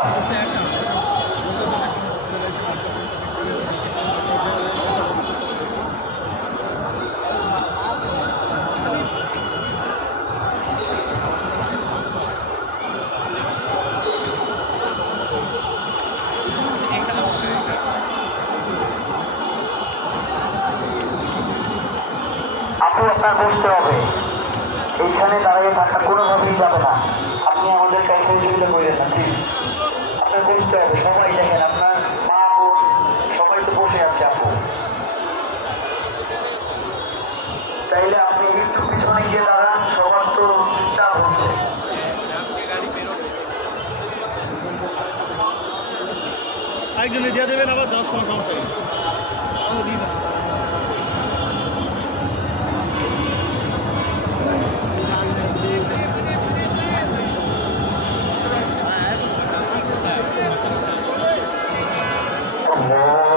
আপু আপনার বসতে হবে, এইখানে দাঁড়িয়ে থাকা কোনোভাবেই যাবে না। আপনি আমাদের কাছে সুবিধা করেন না প্লিজ, আপনার বসতে হবে। সবাই দেখেন আপনার মা বোন সবাই তো বসে আছে আপু, তাইলে আপনি একটু পিছনে গিয়ে দাঁড়ান, সবার তো ডিস্টার্ব হচ্ছে। একজনে দিয়ে দেবেন আবার 10 সমস্যা Oh